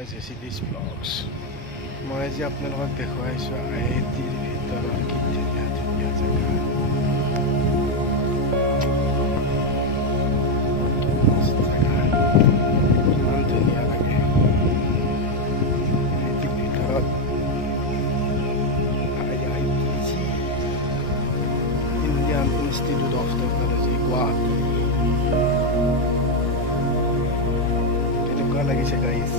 মাই জেচিবিছ blogs. মই আজি আপোনালোকক দেখুৱাইছোঁ আইআইটিৰ ভিতৰত কি ধুনীয়া ধুনীয়া জেগা। কিমান ধুনীয়া লাগে আইআইটিৰ ভিতৰত। IIT Indian institute of technology Guwahati. কেনেকুৱা লাগিছে গাইজ?